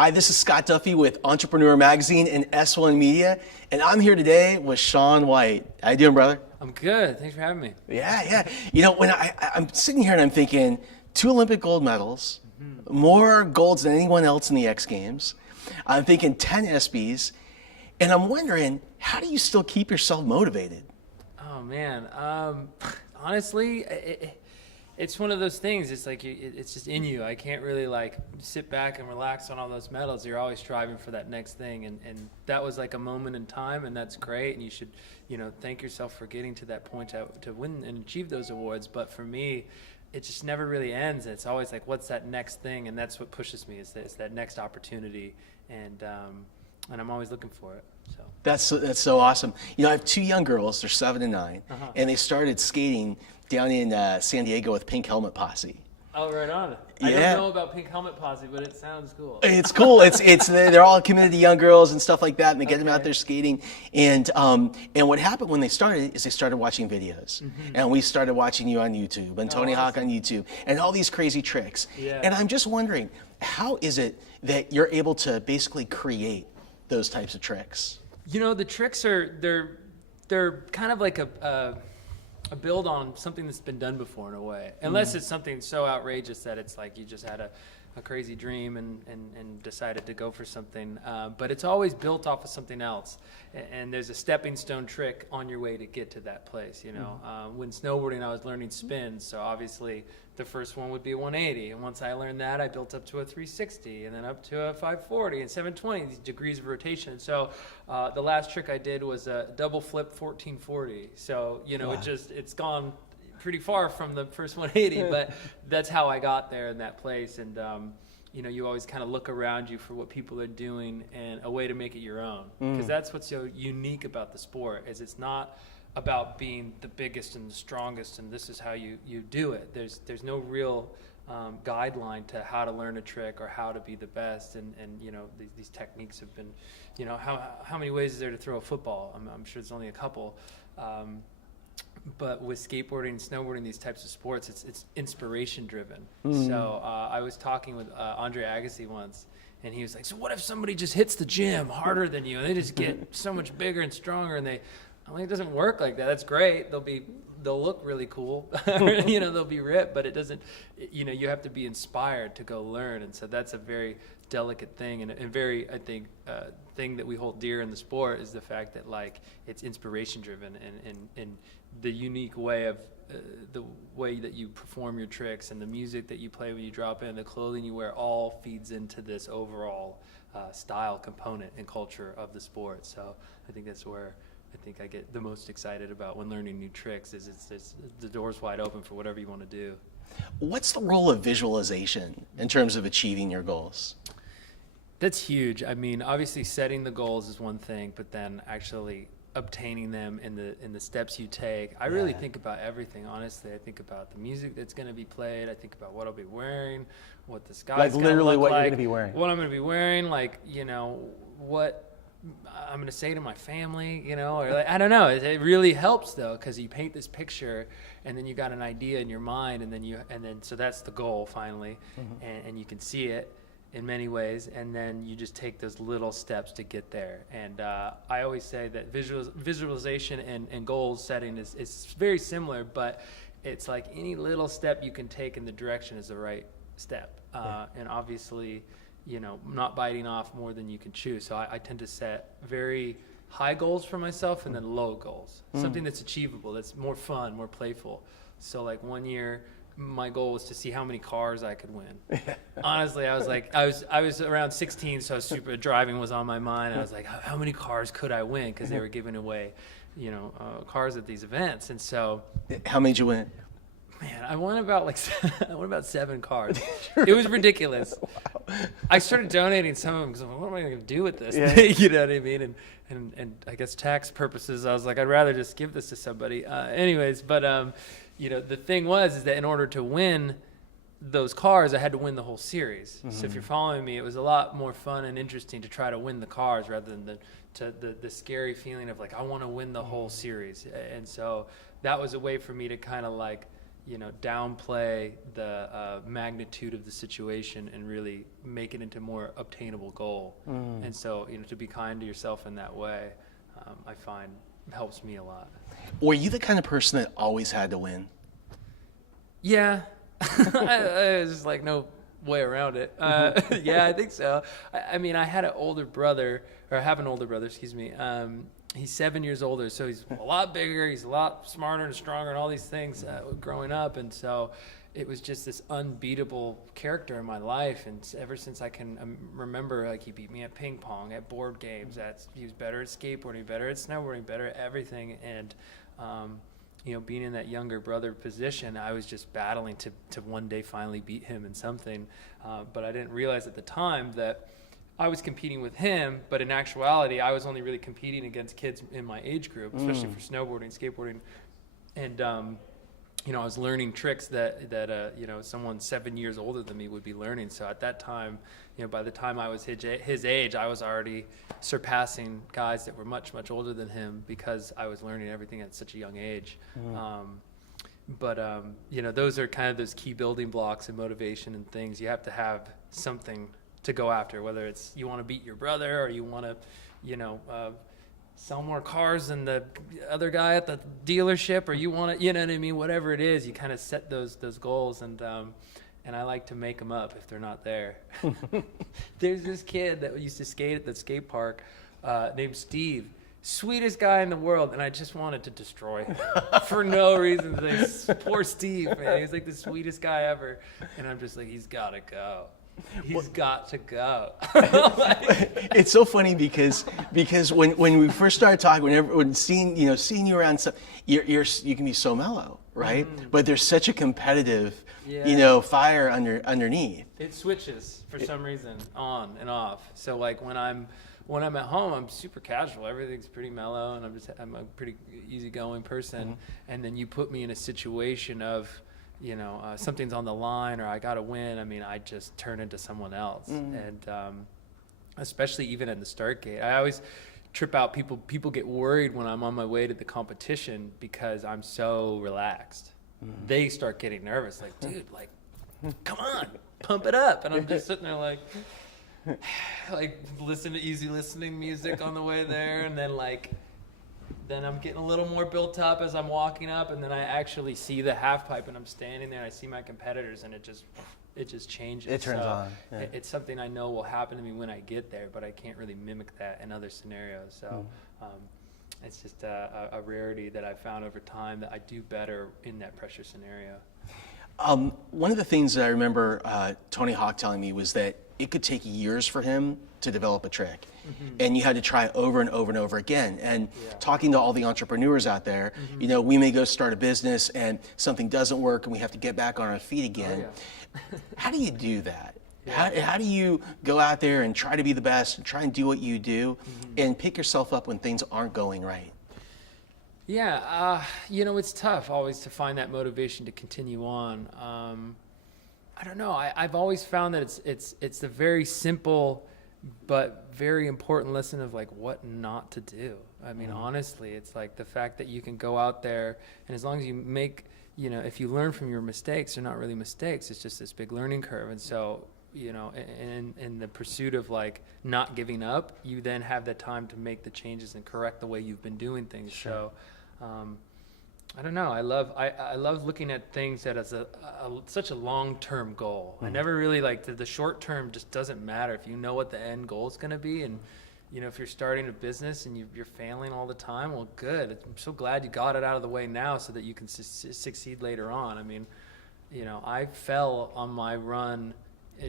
Hi, this is Scott Duffy with Entrepreneur Magazine and S1 Media, and I'm here today with Shaun White. How you doing, brother? I'm good. Thanks for having me. Yeah. You know, when I'm sitting here and I'm thinking, 2 Olympic gold medals, more golds than anyone else in the X Games. I'm thinking 10 ESPYs, and I'm wondering, how do you still keep yourself motivated? Oh man, honestly, it's one of those things. It's like it's just in you. I can't really like sit back and relax on all those medals. You're always striving for that next thing, and that was like a moment in time, and that's great. And you should, thank yourself for getting to that point to win and achieve those awards. But for me, it just never really ends. It's always like, what's that next thing? And that's what pushes me. Is that next opportunity, and I'm always looking for it. So That's so awesome. You know, I have 2 young girls. They're 7 and 9, and they started skating down in San Diego with Pink Helmet Posse. Oh, right on. Yeah. I don't know about Pink Helmet Posse, but it sounds cool. It's cool. It's they're all committed to young girls and stuff like that, and they get them out there skating. And what happened when they started is they started watching videos, and we started watching you on YouTube and Tony Hawk on YouTube and all these crazy tricks. Yeah. And I'm just wondering, how is it that you're able to basically create those types of tricks? The tricks they're kind of like a build on something that's been done before in a way, unless it's something so outrageous that it's like you just had a crazy dream and decided to go for something, but it's always built off of something else, and there's a stepping stone trick on your way to get to that place. When snowboarding, I was learning spins, so obviously the first one would be a 180, and once I learned that, I built up to a 360 and then up to a 540 and 720, these degrees of rotation. So the last trick I did was a double flip 1440, so Wow. it's gone pretty far from the first 180, but that's how I got there in that place. And you always kind of look around you for what people are doing and a way to make it your own, because that's what's so unique about the sport. Is it's not about being the biggest and the strongest and this is how you do it. There's no real guideline to how to learn a trick or how to be the best, and these techniques have been, how many ways is there to throw a football? I'm sure it's only a couple. But with skateboarding and snowboarding, these types of sports, it's inspiration driven. So I was talking with Andre Agassi once, and he was like, so what if somebody just hits the gym harder than you and they just get so much bigger and stronger, and I'm like, it doesn't work like that. That's great. They'll look really cool. They'll be ripped, but it doesn't, you have to be inspired to go learn. And so that's a very delicate thing, and very, I think, thing that we hold dear in the sport is the fact that like it's inspiration driven, and the unique way of the way that you perform your tricks and the music that you play when you drop in, the clothing you wear, all feeds into this overall style component and culture of the sport. So I think that's where I get the most excited about when learning new tricks. Is it's the door's wide open for whatever you want to do. What's the role of visualization in terms of achieving your goals? That's huge. I mean, obviously setting the goals is one thing, but then actually obtaining them in the steps you take. I really think about everything, honestly. I think about the music that's going to be played. I think about what I'll be wearing, what the sky's going to literally look what like, you're going to be wearing. what I'm going to be wearing, like, what I'm going to say to my family, or like, I don't know. It really helps though, because you paint this picture and then you got an idea in your mind, and then so that's the goal finally, and you can see it in many ways, and then you just take those little steps to get there. And I always say that visualization and goal setting is very similar, but it's like any little step you can take in the direction is the right step. And obviously, not biting off more than you can chew. So I tend to set very high goals for myself and then low goals, something that's achievable, that's more fun, more playful. So like one year, my goal was to see how many cars I could win. Honestly, I was around 16, so driving was on my mind. I was like, how many cars could I win? Because they were giving away, cars at these events. And so, How many did you win? man, I won about 7 cars. It was ridiculous. Wow. I started donating some of them because what am I going to do with this? Yeah. You know what I mean? And I guess tax purposes, I was like, I'd rather just give this to somebody. Anyways, but the thing is that in order to win those cars, I had to win the whole series. So if you're following me, it was a lot more fun and interesting to try to win the cars rather than the scary feeling of like, I want to win the whole series. And so that was a way for me to kind of like downplay the magnitude of the situation and really make it into a more obtainable goal. And so, to be kind to yourself in that way, I find helps me a lot. Were you the kind of person that always had to win? Yeah. There's like no way around it. Yeah, I think so. I mean, I had an older brother, or I have an older brother, excuse me. He's 7 years older, so he's a lot bigger. He's a lot smarter and stronger and all these things growing up. And so it was just this unbeatable character in my life. And ever since I can remember, like, he beat me at ping pong, at board games. He was better at skateboarding, better at snowboarding, better at everything. And, being in that younger brother position, I was just battling to one day finally beat him in something. But I didn't realize at the time that I was competing with him, but in actuality, I was only really competing against kids in my age group, especially for snowboarding, skateboarding. And, I was learning tricks that someone 7 years older than me would be learning. So at that time, by the time I was his age, I was already surpassing guys that were much, much older than him because I was learning everything at such a young age. Those are kind of those key building blocks and motivation and things. You have to have something to go after, whether it's you want to beat your brother or you want to, sell more cars than the other guy at the dealership, or you want to, whatever it is, you kind of set those goals, and I like to make them up if they're not there. There's this kid that used to skate at the skate park named Steve. Sweetest guy in the world, and I just wanted to destroy him for no reason. Like, poor Steve, man. He's like the sweetest guy ever, and I'm just like, he's got to go. He's got to go. It's so funny because when we first started talking, when seeing you around stuff, you can be so mellow, right? But there's such a competitive, fire underneath. It switches for some reason on and off. So like when I'm at home, I'm super casual. Everything's pretty mellow, and I'm a pretty easygoing person. And then you put me in a situation of something's on the line or I got to win. I mean, I just turn into someone else. And especially even at the start gate, I always trip out. People get worried when I'm on my way to the competition because I'm so relaxed. They start getting nervous. Like, dude, like, come on, pump it up. And I'm just sitting there like listen to easy listening music on the way there. And then I'm getting a little more built up as I'm walking up, and then I actually see the half pipe, and I'm standing there, and I see my competitors, and it just changes. It turns on. Yeah. It's something I know will happen to me when I get there, but I can't really mimic that in other scenarios. So it's just a rarity that I've found over time that I do better in that pressure scenario. One of the things that I remember Tony Hawk telling me was that it could take years for him to develop a trick. And you had to try over and over and over again. And talking to all the entrepreneurs out there, we may go start a business and something doesn't work and we have to get back on our feet again. How do you do that? How do you go out there and try to be the best and try and do what you do and pick yourself up when things aren't going right? Yeah, it's tough always to find that motivation to continue on. I don't know. I've always found that it's a very simple but very important lesson of like what not to do. I mean, honestly, it's like the fact that you can go out there, and as long as you make, if you learn from your mistakes, they're not really mistakes. It's just this big learning curve. And so, in the pursuit of like not giving up, you then have the time to make the changes and correct the way you've been doing things. Sure. So, I don't know. I love looking at things that as such a long-term goal. I never really the short term just doesn't matter if you know what the end goal is going to be. And if you're starting a business and you're failing all the time, well, good. I'm so glad you got it out of the way now so that you can succeed later on. I mean, I fell on my run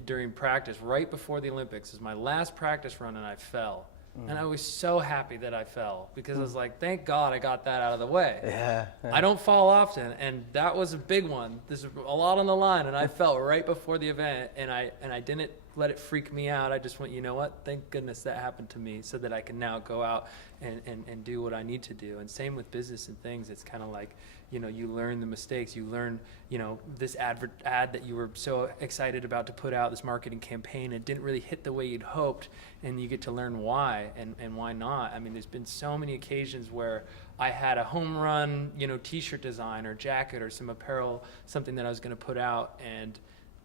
during practice right before the Olympics. It was my last practice run, and I fell. And I was so happy that I fell because I was like, thank God I got that out of the way. Yeah. I don't fall often, and that was a big one. There's a lot on the line, and I fell right before the event, and I didn't let it freak me out. I just went, you know what? Thank goodness that happened to me, so that I can now go out and do what I need to do. And same with business and things. It's kind of like, you know, you learn the mistakes. You learn, you know, this ad that you were so excited about to put out, this marketing campaign, it didn't really hit the way you'd hoped, and you get to learn why and why not. I mean, there's been so many occasions where I had a home run, you know, t-shirt design or jacket or some apparel, something that I was going to put out, and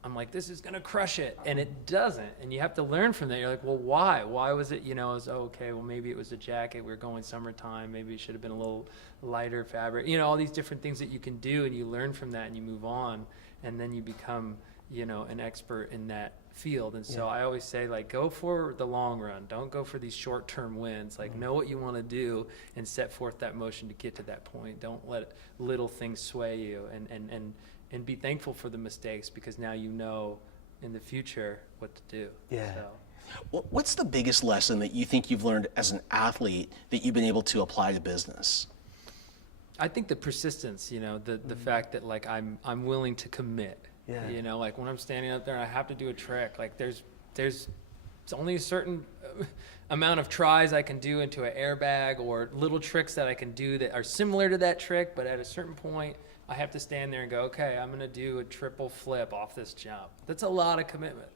I'm like, this is going to crush it. And it doesn't. And you have to learn from that. You're like, well, why? Why was it, you know, it was, oh, okay, well, maybe it was a jacket. We were going summertime. Maybe it should have been a little lighter fabric. You know, all these different things that you can do, and you learn from that and you move on. And then you become, you know, an expert in that field. And so I always say, like, go for the long run. Don't go for these short-term wins. Like, know what you want to do and set forth that motion to get to that point. Don't let little things sway you, and be thankful for the mistakes, because now you know in the future what to do. Yeah. So. What's the biggest lesson that you think you've learned as an athlete that you've been able to apply to business? I think the persistence, you know, the fact that, like, I'm willing to commit. Yeah. You know, like when I'm standing up there and I have to do a trick, like there's only a certain amount of tries I can do into an airbag, or little tricks that I can do that are similar to that trick, but at a certain point I have to stand there and go, okay, I'm going to do a triple flip off this jump. That's a lot of commitment.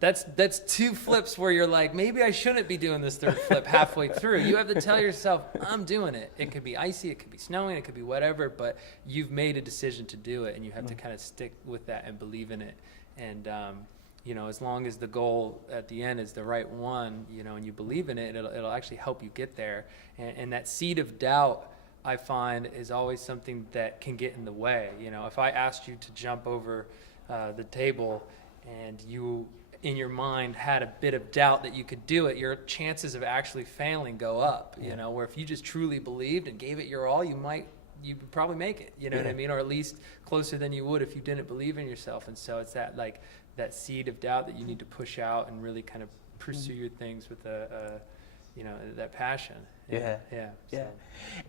That's 2 flips where you're like, maybe I shouldn't be doing this 3rd flip halfway through. You have to tell yourself, I'm doing it. It could be icy, it could be snowing, it could be whatever, but you've made a decision to do it, and you have to kind of stick with that and believe in it. And, you know, as long as the goal at the end is the right one, you know, and you believe in it, it'll actually help you get there. And that seed of doubt, I find, is always something that can get in the way. You know, if I asked you to jump over the table and you, in your mind, had a bit of doubt that you could do it, your chances of actually failing go up, you know, where if you just truly believed and gave it your all, you would probably make it, you know what I mean? Or at least closer than you would if you didn't believe in yourself. And so it's that, like, that seed of doubt that you need to push out and really kind of pursue your things with you know, that passion. Yeah. So.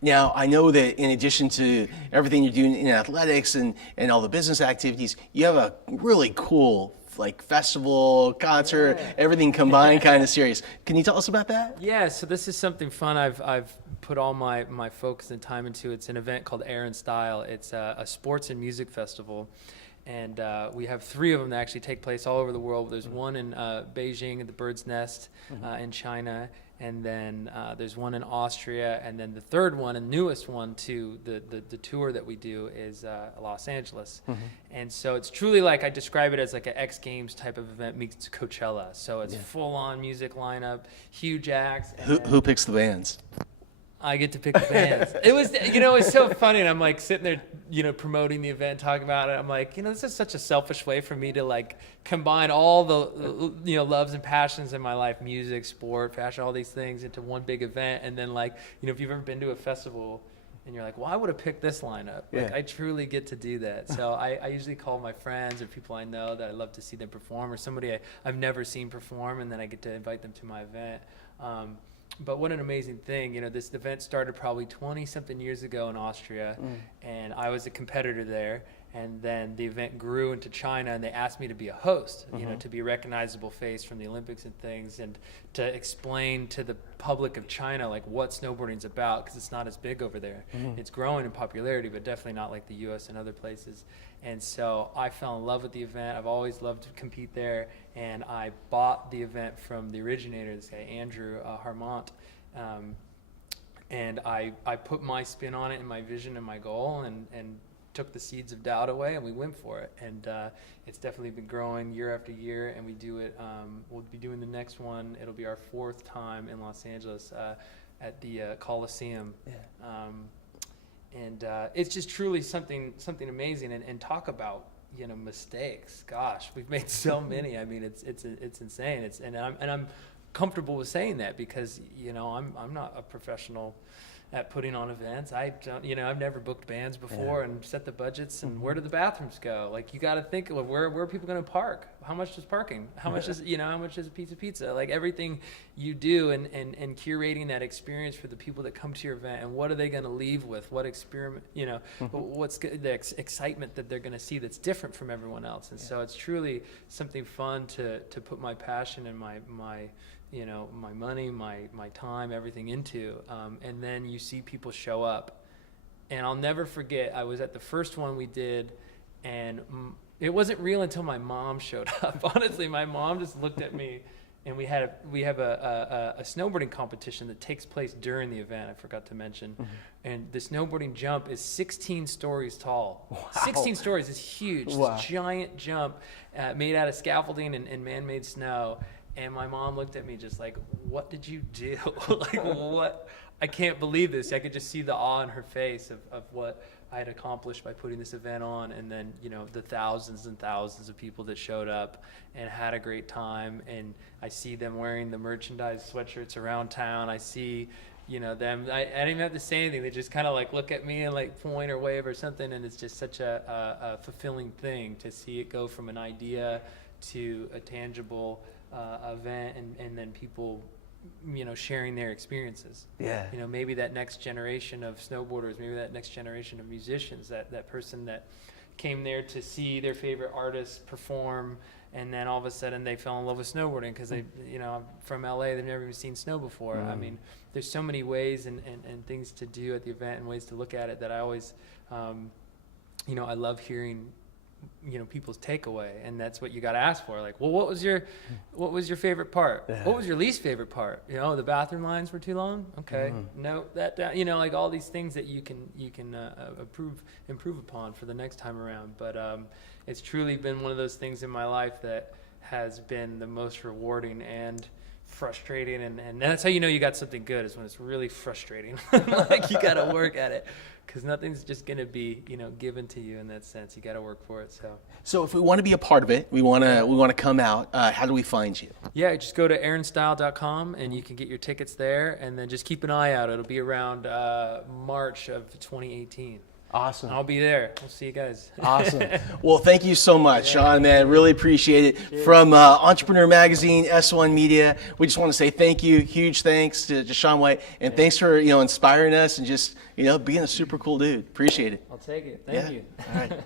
Now, I know that in addition to everything you're doing in athletics and all the business activities, you have a really cool, like, festival, concert, everything combined kind of series. Can you tell us about that? Yeah, so this is something fun I've put all my focus and time into. It's an event called Air and Style. It's a sports and music festival. And we have 3 of them that actually take place all over the world. There's one in Beijing at the Bird's Nest in China, and then there's one in Austria, and then the 3rd one and newest one to the tour that we do is Los Angeles. And so it's truly, like, I describe it as like an X Games type of event meets Coachella. So it's full-on music lineup, huge acts. Who picks the bands? I get to pick the bands. It was, you know, it's so funny. And I'm like sitting there, you know, promoting the event, talking about it. I'm like, you know, this is such a selfish way for me to, like, combine all the, you know, loves and passions in my life, music, sport, fashion, all these things into one big event. And then, like, you know, if you've ever been to a festival and you're like, well, I would have picked this lineup. Like, I truly get to do that. So I usually call my friends or people I know that I love to see them perform, or somebody I've never seen perform, and then I get to invite them to my event. But what an amazing thing. You know, this event started probably 20-something years ago in Austria, and I was a competitor there. And then the event grew into China, and they asked me to be a host, you know, to be a recognizable face from the Olympics and things, and to explain to the public of China, like, what snowboarding's about, because it's not as big over there. It's growing in popularity, but definitely not like the U.S. and other places. And so I fell in love with the event. I've always loved to compete there, and I bought the event from the originator, this guy, Andrew Harmont. And I put my spin on it and my vision and my goal, and took the seeds of doubt away, and we went for it. And it's definitely been growing year after year, and we do it. We'll be doing the next one. It'll be our 4th time in Los Angeles at the Coliseum. And it's just truly something amazing. And talk about, you know, mistakes. Gosh, we've made so many. I mean, it's insane. And I'm comfortable with saying that, because, you know, I'm not a professional at putting on events. I don't, I've never booked bands before and set the budgets and where do the bathrooms go? Like, you got to think of where are people going to park? How much is parking? How much is, how much is a piece of pizza? Like, everything you do and curating that experience for the people that come to your event, and what are they going to leave with? What experiment, what's the excitement that they're going to see that's different from everyone else. And so it's truly something fun to put my passion and my money, my time, everything into, and then you see people show up. And I'll never forget, I was at the first one we did, and it wasn't real until my mom showed up. Honestly, my mom just looked at me, and we have a snowboarding competition that takes place during the event, I forgot to mention. And the snowboarding jump is 16 stories tall. Wow. 16 stories is huge. Wow. This giant jump made out of scaffolding and man-made snow. And my mom looked at me just like, what did you do? Like, what? I can't believe this. I could just see the awe in her face of what I had accomplished by putting this event on. And then, the thousands and thousands of people that showed up and had a great time. And I see them wearing the merchandise sweatshirts around town. I see, them. I didn't even have to say anything. They just kind of like look at me and like point or wave or something. And it's just such a fulfilling thing to see it go from an idea to a tangible event, and then people, sharing their experiences. Yeah. Maybe that next generation of snowboarders, maybe that next generation of musicians, that person that came there to see their favorite artists perform, and then all of a sudden they fell in love with snowboarding because they, from LA, they've never even seen snow before. I mean, there's so many ways and things to do at the event and ways to look at it that I always, I love hearing people's takeaway, and that's what you got to ask for. Like, well, what was your favorite part? Yeah. What was your least favorite part? The bathroom lines were too long. Okay, no, that like all these things that you can improve upon for the next time around. But it's truly been one of those things in my life that has been the most rewarding and frustrating, and that's how you got something good, is when it's really frustrating. Like, you got to work at it, because nothing's just going to be given to you in that sense. You got to work for it. So if we want to be a part of it, we want to come out, how do we find you? Yeah, just go to aaronstyle.com and you can get your tickets there, and then just keep an eye out. It'll be around March of 2018. Awesome. I'll be there. We'll see you guys. Awesome. Well, thank you so much, Shaun, man. Really appreciate it. Cheers. From Entrepreneur Magazine, S1 Media, we just want to say thank you. Huge thanks to Shaun White. And thanks for, inspiring us and just, being a super cool dude. Appreciate it. I'll take it. Thank you. All right.